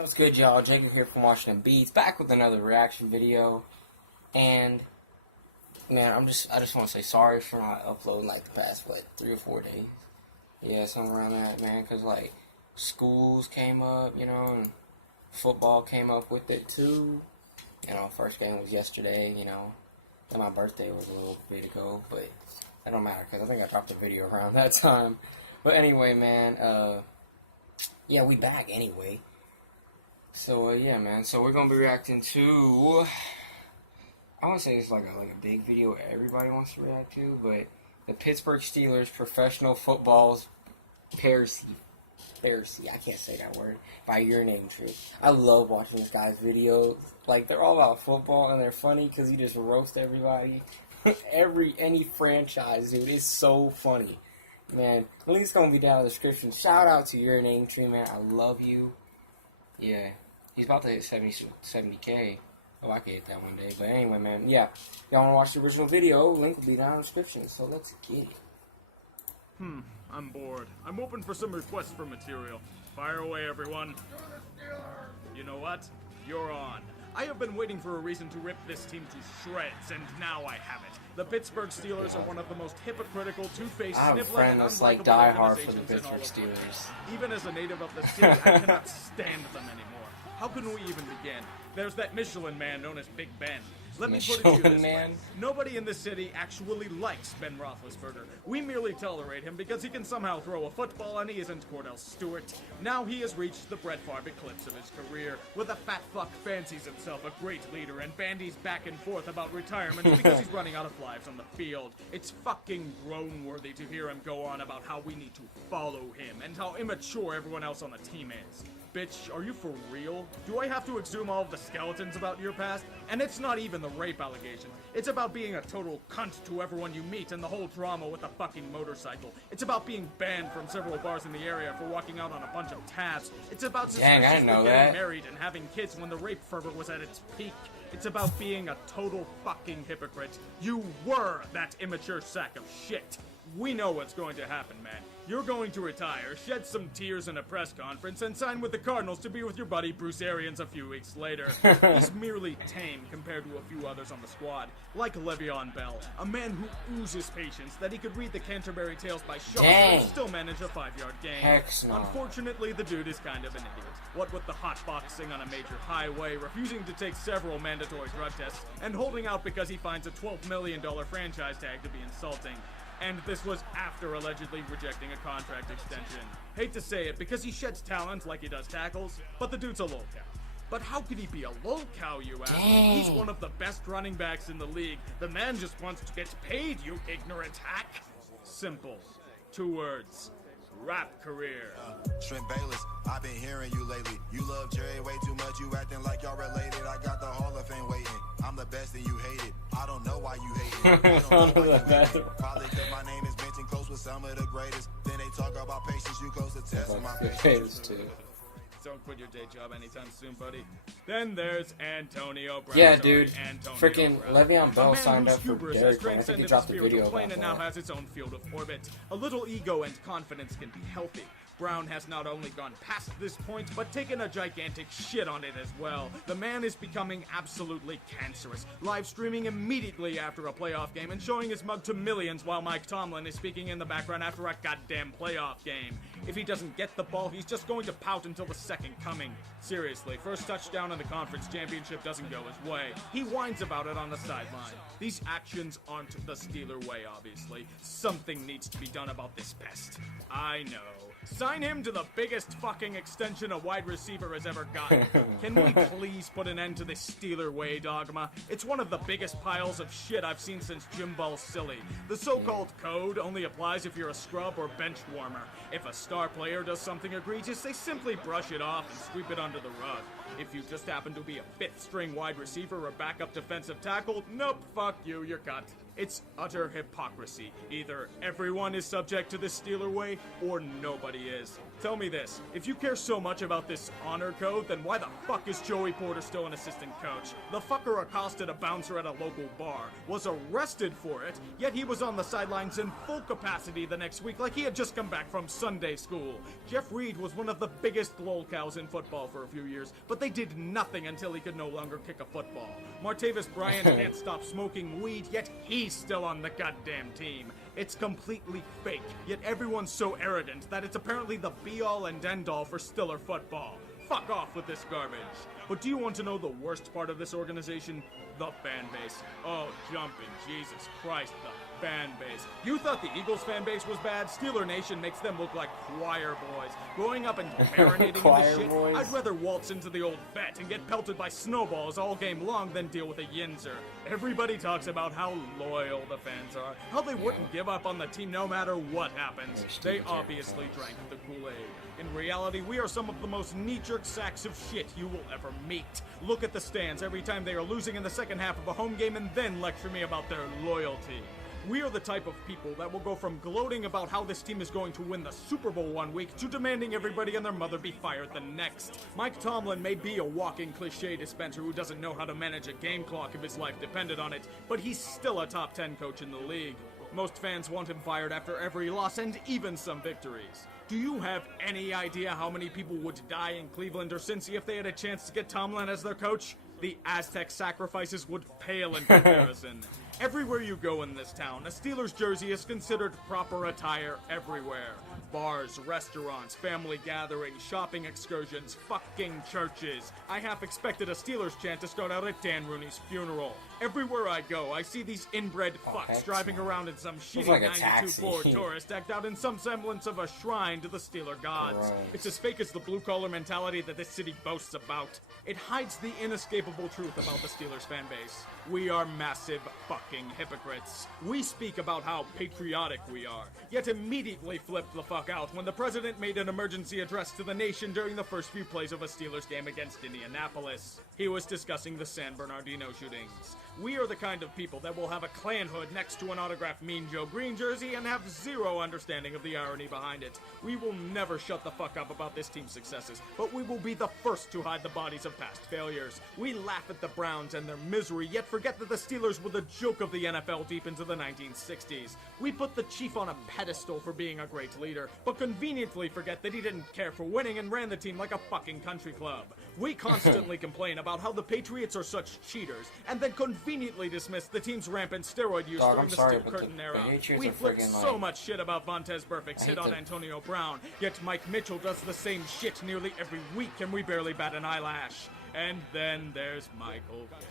What's good, y'all? Jacob here from Washington Beats, back with another reaction video. And man, I just want to say sorry for not uploading like the past 3 or 4 days. Yeah, something around that, man. Cause like schools came up, and football came up with it too. First game was yesterday. And my birthday was a little bit ago, but that don't matter because I think I dropped a video around that time. But anyway, man. Yeah, we back anyway. So, yeah, man. So, we're going to be reacting to... I want to say it's like a big video everybody wants to react to, but the Pittsburgh Steelers professional football's Pharisee. I can't say that word. By your name, True. I love watching this guy's videos. Like, they're all about football, and they're funny because he just roasts everybody. Any franchise, dude. It's so funny. Man, the link's going to be down in the description. Shout out to your name, Tree, man. I love you. Yeah, he's about to hit 70K. Oh, I could hit that one day. But anyway, man, yeah. Y'all want to watch the original video? Link will be down in the description. So let's get it. I'm bored. I'm open for some requests for material. Fire away, everyone. You know what? You're on. I have been waiting for a reason to rip this team to shreds, and now I have it. The Pittsburgh Steelers are one of the most hypocritical, two-faced, I have a sniveling, friend and that's like unlikable die hard for the organizations in all Pittsburgh of Steelers. life. Even as a native of the city, I cannot stand them anymore. How can we even begin? There's that Michelin man known as Big Ben. Let me put it to you this way. Nobody in this city actually likes Ben Roethlisberger. We merely tolerate him because he can somehow throw a football and he isn't Cordell Stewart. Now he has reached the Brett Favre eclipse of his career, where the fat fuck fancies himself a great leader and bandies back and forth about retirement because he's running out of lives on the field. It's fucking groan-worthy to hear him go on about how we need to follow him and how immature everyone else on the team is. Bitch, are you for real? Do I have to exhume all of the skeletons about your past? And it's not even the rape allegations. It's about being a total cunt to everyone you meet and the whole drama with the fucking motorcycle. It's about being banned from several bars in the area for walking out on a bunch of tabs. It's about suspiciously getting married and having kids when the rape fervor was at its peak. It's about being a total fucking hypocrite. You were that immature sack of shit. We know what's going to happen, man. You're going to retire, shed some tears in a press conference, and sign with the Cardinals to be with your buddy Bruce Arians a few weeks later. He's merely tame compared to a few others on the squad, like Le'Veon Bell, a man who oozes patience that he could read the Canterbury Tales by Shaw and still manage a 5-yard gain. Unfortunately, the dude is kind of an idiot. What with the hot boxing on a major highway, refusing to take several mandatory drug tests, and holding out because he finds a $12 million franchise tag to be insulting. And this was after allegedly rejecting a contract extension. Hate to say it, because he sheds talent like he does tackles, but the dude's a lolcow. But how could he be a lolcow, you ask? He's one of the best running backs in the league. The man just wants to get paid, you ignorant hack. Simple. 2 words. Rap career. Trent Bayless, I've been hearing you lately. You love Jerry way too much, you acting like y'all related. I got the Hall of Fame waiting. I'm the best and you hate it. I don't know why you hate it. I don't know why you hate it. Probably cause my name is mentioned close with some of the greatest. Then they talk about patience, you close to testing my patience too. Don't quit your day job anytime soon, buddy. Then there's Antonio Brown. Yeah, dude. Freaking Le'Veon Bell signed up for Derek. I think he dropped the video about that. And now has its own field of orbit. A little ego and confidence can be healthy. Brown has not only gone past this point, but taken a gigantic shit on it as well. The man is becoming absolutely cancerous, live streaming immediately after a playoff game and showing his mug to millions while Mike Tomlin is speaking in the background after a goddamn playoff game. If he doesn't get the ball, he's just going to pout until the second coming. Seriously, first touchdown in the conference championship doesn't go his way. He whines about it on the sideline. These actions aren't the Steeler way, obviously. Something needs to be done about this pest. I know. Sign him to the biggest fucking extension a wide receiver has ever gotten. Can we please put an end to this Steeler way dogma? It's one of the biggest piles of shit I've seen since Jim Ball's silly. The so-called code only applies if you're a scrub or bench warmer. If a star player does something egregious, they simply brush it off and sweep it under the rug. If you just happen to be a 5th string wide receiver or backup defensive tackle, nope, fuck you, you're cut. It's utter hypocrisy. Either everyone is subject to this Steeler way, or nobody is. Tell me this, if you care so much about this honor code, then why the fuck is Joey Porter still an assistant coach? The fucker accosted a bouncer at a local bar, was arrested for it, yet he was on the sidelines in full capacity the next week like he had just come back from Sunday school. Jeff Reed was one of the biggest lolcows in football for a few years, but they did nothing until he could no longer kick a football. Martavis Bryant can't stop smoking weed, yet he's still on the goddamn team. It's completely fake, yet everyone's so arrogant that it's apparently the be-all and end-all for Steeler football. Fuck off with this garbage. But do you want to know the worst part of this organization? The fan base. Oh, jumping Jesus Christ, the fan base. You thought the Eagles fan base was bad? Steeler Nation makes them look like choir boys. Growing up and marinating in this shit, boys. I'd rather waltz into the old vet and get pelted by snowballs all game long than deal with a yinzer. Everybody talks about how loyal the fans are, how they wouldn't give up on the team no matter what happens. They obviously drank the Kool-Aid. In reality, we are some of the most knee-jerk sacks of shit you will ever meet. Look at the stands every time they are losing in the second half of a home game and then lecture me about their loyalty. We are the type of people that will go from gloating about how this team is going to win the Super Bowl one week to demanding everybody and their mother be fired the next. Mike Tomlin may be a walking cliche dispenser who doesn't know how to manage a game clock if his life depended on it, but he's still a top 10 coach in the league. Most fans want him fired after every loss and even some victories. Do you have any idea how many people would die in Cleveland or Cincy if they had a chance to get Tomlin as their coach? The Aztec sacrifices would pale in comparison. Everywhere you go in this town, a Steelers jersey is considered proper attire everywhere. Bars, restaurants, family gatherings, shopping excursions, fucking churches. I half expected a Steelers chant to start out at Dan Rooney's funeral. Everywhere I go, I see these inbred fucks driving around in some shitty like a 92 taxi. Ford Taurus decked out in some semblance of a shrine to the Steeler gods. Right. It's as fake as the blue-collar mentality that this city boasts about. It hides the inescapable truth about the Steelers fan base. We are massive fucking hypocrites. We speak about how patriotic we are, yet immediately flip the fuck out when the president made an emergency address to the nation during the first few plays of a Steelers game against Indianapolis. He was discussing the San Bernardino shootings. We are the kind of people that will have a Klan hood next to an autographed Mean Joe Green jersey and have zero understanding of the irony behind it. We will never shut the fuck up about this team's successes, but we will be the first to hide the bodies of past failures. We laugh at the Browns and their misery, yet forget that the Steelers were the joke of the NFL deep into the 1960s. We put the Chief on a pedestal for being a great leader, but conveniently forget that he didn't care for winning and ran the team like a fucking country club. We constantly complain about how the Patriots are such cheaters, and then conveniently dismiss the team's rampant steroid use during the Steel Curtain era. We flip so much shit about Vontaze Burfict's hit on Antonio Brown, yet Mike Mitchell does the same shit nearly every week and we barely bat an eyelash. And then there's Michael Vick.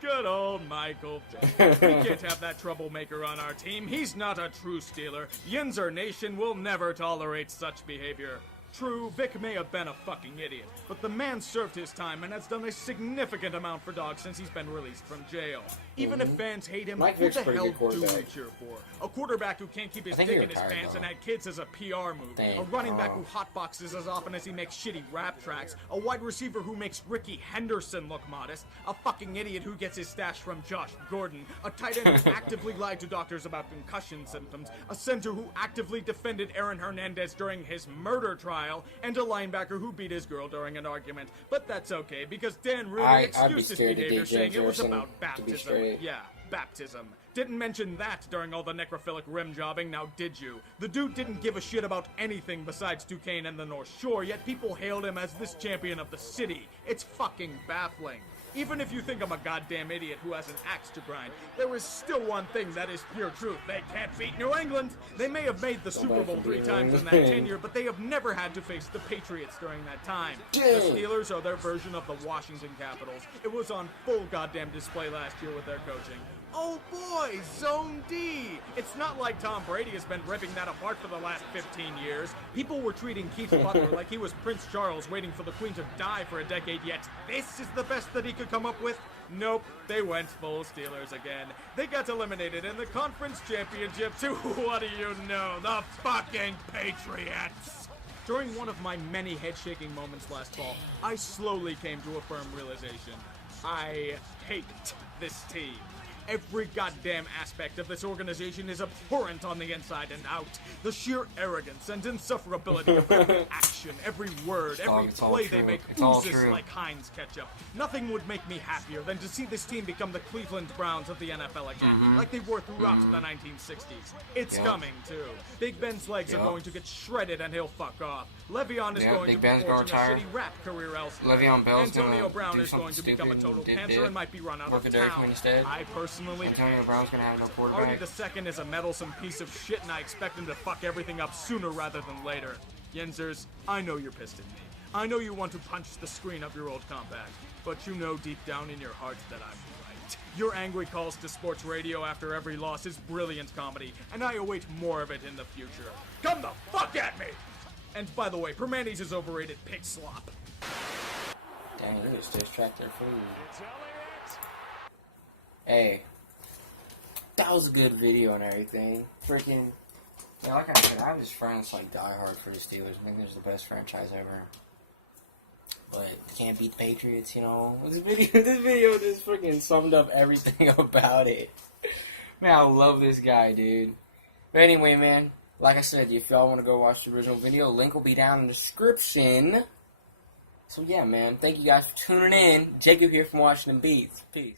Good old Michael Vick. We can't have that troublemaker on our team. He's not a true Steeler. Yinzer Nation will never tolerate such behavior. True, Vic may have been a fucking idiot, but the man served his time and has done a significant amount for dogs since he's been released from jail. Even if fans hate him, Mike who Vick's the pretty hell good do we quarterback. cheer for? A quarterback who can't keep his think dick he in his retired, pants and though. had kids as a PR move. Dang. A running back Oh. who hotboxes as often as he makes shitty rap tracks. A wide receiver who makes Ricky Henderson look modest. A fucking idiot who gets his stash from Josh Gordon. A tight end who actively lied to doctors about concussion symptoms. A center who actively defended Aaron Hernandez during his murder trial. And a linebacker who beat his girl during an argument. But that's okay, because Dan Rooney I'd be excused his scared to behavior date saying it was Jefferson, about to be baptism. straight. Yeah, baptism. Didn't mention that during all the necrophilic rim jobbing, now did you? The dude didn't give a shit about anything besides Duquesne and the North Shore, yet people hailed him as this champion of the city. It's fucking baffling. Even if you think I'm a goddamn idiot who has an axe to grind, there is still one thing that is pure truth. They can't beat New England. They may have made the Super Bowl 3 times in that tenure, but they have never had to face the Patriots during that time. The Steelers are their version of the Washington Capitals. It was on full goddamn display last year with their coaching. Oh boy, Zone D! It's not like Tom Brady has been ripping that apart for the last 15 years. People were treating Keith Butler like he was Prince Charles waiting for the Queen to die for a decade, yet this is the best that he could come up with? Nope, they went full Steelers again. They got eliminated in the conference championship to, what do you know, the fucking Patriots! During one of my many head-shaking moments last fall, I slowly came to a firm realization. I hate this team. Every goddamn aspect of this organization is abhorrent on the inside and out. The sheer arrogance and insufferability of every action, every word, every play they make oozes like Heinz ketchup. Nothing would make me happier than to see this team become the Cleveland Browns of the NFL again, like they were throughout the 1960s. It's coming, too. Big Ben's legs are going to get shredded and he'll fuck off. Le'Veon is going to be forging a shitty rap career elsewhere. Le'Veon Bell's Antonio Brown is going to become a total cancer and might be run out of town. I personally Antonio Brown's gonna have no quarterback. Artie the second is a meddlesome piece of shit, and I expect him to fuck everything up sooner rather than later. Yenzers, I know you're pissed at me. I know you want to punch the screen of your old compact, but you know deep down in your heart that I'm right. Your angry calls to sports radio after every loss is brilliant comedy, and I await more of it in the future. Come the fuck at me! And by the way, Permanis is overrated pig slop. Dang, look at this distract their food. Hey, that was a good video and everything. Freaking, yeah, like I said, I have this friend that's like diehard for the Steelers. I think they're the best franchise ever. But can't beat the Patriots, you know. This video just freaking summed up everything about it. Man, I love this guy, dude. But anyway, man, like I said, if y'all want to go watch the original video, link will be down in the description. So yeah, man, thank you guys for tuning in. Jacob here from Washington Beats. Peace.